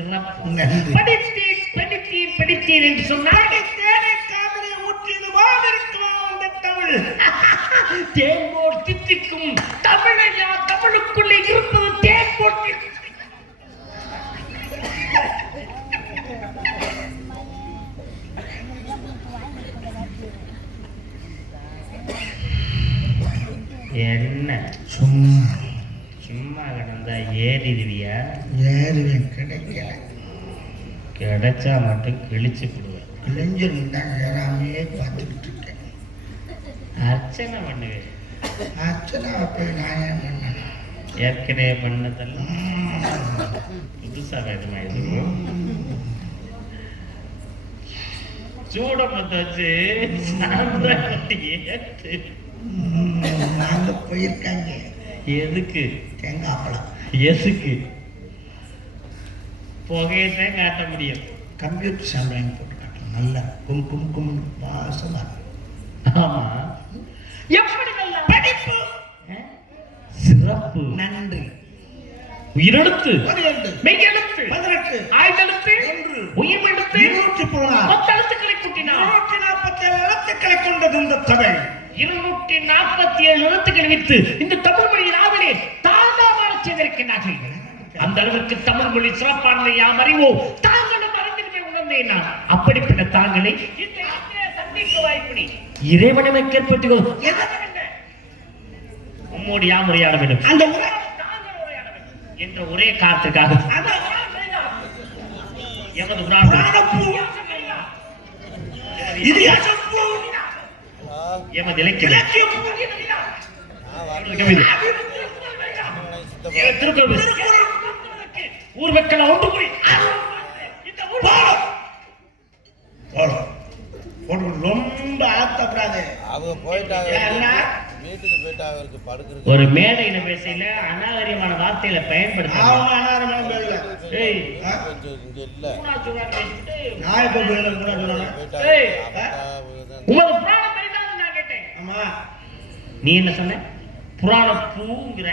சிறப்பு நன்றி. படித்தீர் படித்தீர் படித்தீர் என்று சொன்னால் தேனை காதலை ஊற்றியது போல் அந்த தமிழ் தேங்கோர் தித்திக்கும் தமிழையா தமிழுக்குள்ளே இருப்பது தித்திக்கும். என்ன சும்மா சும்மா கிடந்தா ஏறிடுவியா ஏறுவேன் கிடைக்கல கிடைச்சா மட்டும் கிழிச்சு கொடுவேன் இளைஞர்கள் தான் ஏறாமையே பார்த்துக்கிட்டு இருக்கேன் அர்ச்சனை பண்ணுவேன் அர்ச்சனா போய் நான் ஏன் பண்ணேன் ஏற்கனவே பண்ணதெல்லாம் புதுசா வேணுமா இது சூட மத்த வச்சு சாம்பிராணி ஏத்து நாங்க போயிருக்காங்க எதுக்கு? தேங்காய் பழம் எதுக்கு? புகையத்தான் காட்ட முடியும். கம்ப்யூட்டர் சாம்பிராணி போட்டுருக்காங்க நல்லா கும் கும் கும் வாசமா. இருக்கும். எப்படி நல்ல? படிப்பு. சிறப்பு. நன்றி. உயிரெழுத்து. மெய்யெழுத்து. பதினெட்டு. ஆய்தெழுத்து. ஒன்று. உயிர்மெழுத்து. இருநூற்றி பதினாறு. பத்தெழுத்துக்களை கூட்டினார். இருநூற்றி நாற்பத்தி ஏழு எழுத்துக்களை கொண்டது இந்த தமிழ். இருநூற்றி நாற்பத்தி ஏழு எழுத்துக்கள் வித்து இந்த தமிழ் மொழியின் ஆவலே தாண்டாமல் செய்திருக்கிறார்கள் அந்த அளவிற்கு தமிழ் மொழி சிறப்பானதை யாம் அறிவோம் தாங்களும் மறந்திருப்பை உணர்ந்தேன் நான். அப்படிப்பட்ட தாங்களை இந்த சந்திக்க வாய்ப்பினை இறைவனமை கேட்பட்டு உம்மோடு யாம் உரையாட வேண்டும். அந்த என்ற ஒரே காரணத்திற்காக. அந்த எமது பூ. எமது இலக்கியம் திருக்குறள் ஊர் மக்கள் ஒன்று ரொம்ப ஆத்தப்படாது. அவங்க போயிட்டாங்க. ஏன்னா? வீட்டுக்கு போயிட்டு அவருக்கு படுக்கிறது ஒரு மேடையில பேசையில அநாகரிகமான வார்த்தைகளை பயன்படுத்த அவங்க அனாரமாக பேசல. ஏய். கொஞ்சம் இங்க இல்ல. நான் இப்ப. போயிட்டாங்க ஏய் தான் உமது புராணம் பெரிதான்னு நான் கேட்டேன் ஆமா நீ என்ன சொன்ன? புராண பூங்கிற.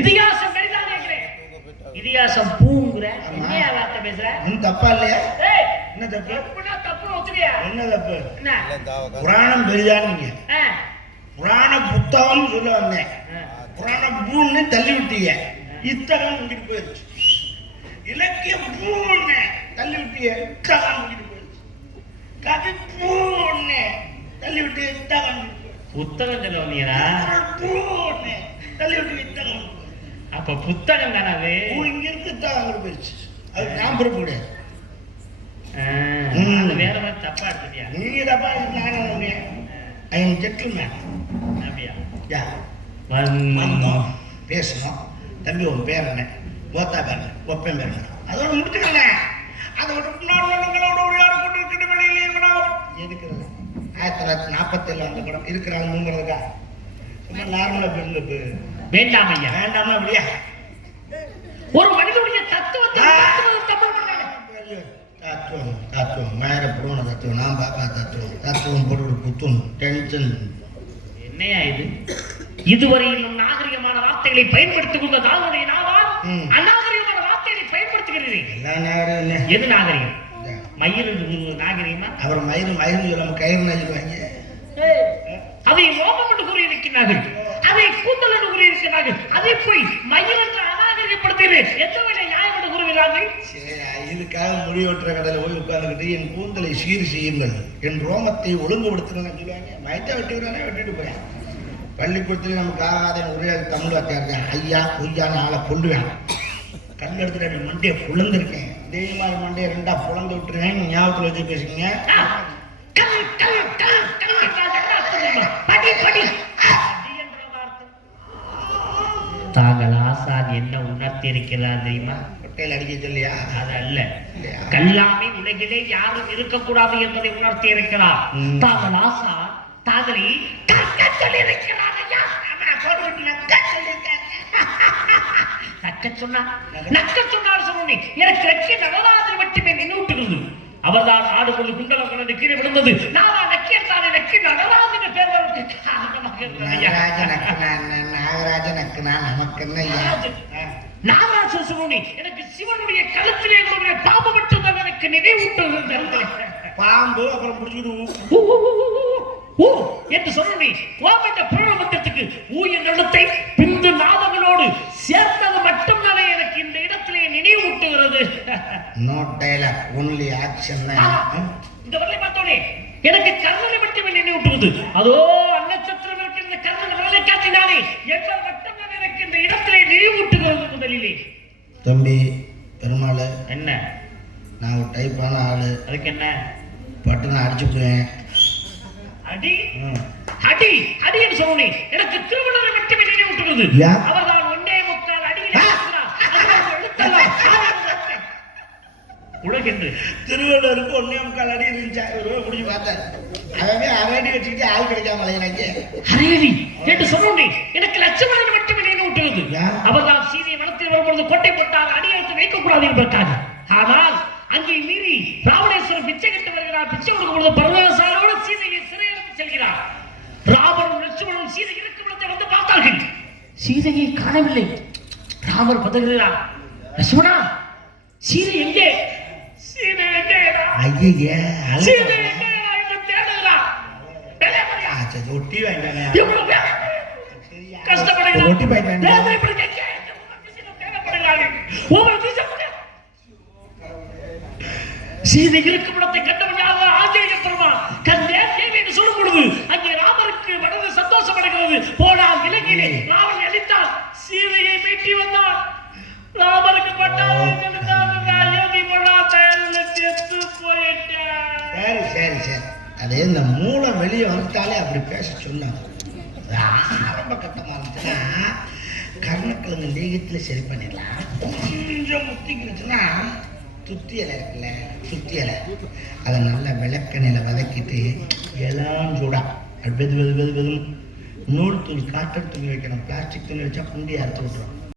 இதிகாசம் கேட்கிறேன் போயிட்டாங்க இதிகாசம் பூங்கிற? ஆமா. என்னையா வார்த்தை பேசுற? இன்னும் தப்பா இல்லையா? என்ன தப்பு? தப்புன்னு ஒத்துக்கியா? என்ன தப்பு? என்ன? புராணம் பெரிதானீங்க. புராண புத்தகம் சொல்ல வந்தேன். புராண பூன்னு தள்ளி விட்டீங்க. இத்தகம் இங்கிட்டு போயிருச்சு. இலக்கிய பூன்னு தள்ளி விட்டீங்க. இத்தகம் இங்கிட்டு போயிருச்சு. கவி பூன்னு தள்ளி விட்டு. புத்தகம் சொல்ல வந்தீங்களா குரல் பூன்னு தள்ளி விட்டு இத்தகம் இங்கிட்டு போயிருச்சு. அப்ப புத்தகம் தானே அது? இங்க இருக்கு இத்தகம் அங்கிட்டு போயிருச்சு அது நான் பொறுப்பு கிடையாது வேற மாதிரி தப்பா எடுத்துட்டியா? நீங்க தப்பா நான் ஐ எம் ஜென்டில்மேன் அப்படியா? யா. வந்தோம். பேசணும். தம்பி உன் பேர் என்ன? ஓத்தா பேர்? ஒப்பன் பேர்? அதோட முடிச்சுக்கல அதை விட்டு நான் உங்களோட உரையாட கொண்டு இருக்கிற வெளியிலே? ஆயிரத்தி தொள்ளாயிரத்தி நாற்பத்தேழு அந்த படம் இருக்கிறாங்கங்கிறதுக்கா சும்மா நார்மலாக பேருந்து வேண்டாம் ஐயா. வேண்டாம்னா அப்படியா? ஒரு மனிதனுடைய தத்துவத்தை. தத்துவம் தத்துவம். மேல புரோண தத்துவம். நான் பாப்பா தத்துவம். தத்துவம் போட்டு ஒரு புத்துவம் டென்ஷன் என்னையா இது? இதுவரையிலும் நாகரிகமான வார்த்தைகளை பயன்படுத்திக் கொண்ட நாவால் ம். அநாகரிகமான வார்த்தைகளை பயன்படுத்துகிறீர்கள். எல்லா எது நாகரிகம்? மயில் நாகரிகமா அவர் மயிறு மயிறு சொல்லாம கயிறு நெஞ்சுவாங்க அதை ரோமம் என்று கூறியிருக்கிறார்கள் அதை கூந்தல் என்று கூறியிருக்கிறார்கள் அதை போய் மயில் என்று அநாகரிகப்படுத்துகிறேன் எந்த வேலை நியாயம் என்று கூறுகிறார்கள்? இதுக்காக முடிவற்ற கடையில் போய் உட்கார்ந்துக்கிட்டு என் கூந்தலை சீர் செய்யுங்கள். என் ரோமத்தை ஒழுங்குபடுத்துங்கள் சொல்லுவாங்க. மயத்தை வெட்டுகிறானே வெட்டிட்டு போறேன். பள்ளிக்கூடத்தில் நமக்கு ஆகாத ஒரே தமிழ் வார்த்தையா இருக்கேன் ஐயா பொய்யான ஆளை கொண்டு வேணும் கல் எடுத்துட்டு அப்படி மண்டையை புலந்திருக்கேன். இதே மாதிரி மண்டையை ரெண்டா புலந்து விட்டுருவேன். ஞாபகத்தில் வச்சு பேசுங்க. தாங்கள் ஆசான் என்ன உணர்த்தி இருக்கிறார் தெரியுமா? கொட்டையில் அடிக்க சொல்லியா? அது அல்ல? கல்லாமை உலகிலே யாரும் இருக்கக்கூடாது என்பதை உணர்த்தி இருக்கிறார். தாங்கள் ஆசா தாங்களை கற்க சொல்லியிருக்கிறார் ஐயா. ஆமா, போட்டுக்கிட்டு நக்கா சொல்லியிருக்காங்க. நக்க சொன்னா நக்க சொன்னார் சொன்னேன் எனக்கு ரெக்கை நடராஜன் மட்டுமே நினைவூட்டுகிறது அவர்தான் ஆடு கொண்டு குண்டலம் கொண்டு கீழே விழுந்தது நானா நக்கி தானே நக்கி நடராஜன் பேர் ஐயா. நாகராஜ நக்குனா நாகராஜ நமக்கு. நாகராசன் சுருணி எனக்கு சிவனுடைய கழுத்திலே ஒரு பாம்பு மட்டும் தான் எனக்கு நினைவூட்டுகிறது பாம்பு அப்புறம் ஊ, ஊ என்று சொன்னி ஓம் என்ற பிரணவமந்திரத்துக்கு ஊ என்ற இடத்தை பிந்து நாதங்களோடு சேர்த்தது மட்டும்தானே எனக்கு இந்த இடத்திலே நினைவூட்டுகிறது நோ டைலாக் ஒன்லி ஆக்ஷன் ஆ, இந்த வரலை பார்த்தோனே எனக்கு கர்ணனை மட்டுமே நினைவூட்டுவது அதோ அன்னச்சத்திரம் இருக்கின்ற கர்ணன் வரலை என்பது மட்டும்தான் எனக்கு இந்த இடத்திலே நினைவூட்டுகிறது முதலிலே. தம்பி பெருமாள். என்ன? நான் ஒரு டைப்பான ஆளு. அதுக்கு என்ன? பட்டுன்னு அடிச்சுடுவேன் அடி? அடி? அடி என்று சொன்னேன் எனக்கு திருவள்ளுவரை மட்டுமே நினைவூட்டுகிறது? அவர்தான் ஒன்றே முக்கால் ஆரம்பத்தை. உலகென்று. திருவள்ளுவருக்கு ஒன்னே முக்கால் அடி இருந்துச்சா? ஒரு பிடிச்சி பார்த்தாரு. அவன் அவன் வச்சுக்கிட்டு ஆள் கிடைக்காம அலையிறாங்க ஹரேரி என்று சொன்னேன் எனக்கு லட்சுமணன் மட்டுமே நினைவூட்டுகிறது யா? அவர்தான் சீதையை வளர்த்து வரும்பொழுது கோட்டை போட்டால் அடியெடுத்து வைக்கக்கூடாது என்பதற்காக. ஆனால் அங்கே மீறி ராவணேஸ்வரன் பிச்சை கட்டு வருகிறார். பிச்சை கொடுக்கும் பொழுது பரமேசாரோடு சீதையை சிறையெடுத்து செல்கிறார். ராமரும் லட்சுமணனும் சீதை இருக்கும் இடத்தை வந்து பார்த்தார்கள். சீதையை காணவில்லை. ராமர் பதறுகிறார் லட்சுமணா சீதை எங்கே? சீதை ஐயே சீதை தேடுகிறார் முடியா ஒட்டி வாங்கிட்டாங்க கஷ்டப்படுகிறார் ஒட்டி திசையும் சீதை இருக்கும் இடத்தை கண்டவன் யார் ஆஞ்சநேய பெருமான் கண்டே தேவி என்று சொல்லும் பொழுது அங்கே ராமருக்கு மனது சந்தோஷப்படுகிறது போனால் விலகிலே ராமன் அளித்தால் சீதையை மீட்டி வந்தான் ராமருக்கு பட்டாளம் அது இந்த மூளை வெளியே வந்துட்டாலே அப்படி பேச சொன்னாங்க. ஆரம்ப கட்டமாக இருந்துச்சுன்னா கருணக்கிழங்கு நீகத்தில் சரி பண்ணிடலாம். கொஞ்சம் முத்திக்கிடுச்சுன்னா சுத்தி இலை இருக்குல்ல சுத்தி இலை. அதை நல்லா விளக்கணையில் வதக்கிட்டு எல்லாம் சூடா. அது வெது வெது வெது வெதும் நூல் துணி காட்டன் துணி வைக்கணும். பிளாஸ்டிக் துணி வச்சா புண்டியை அறுத்து விட்டுரும்.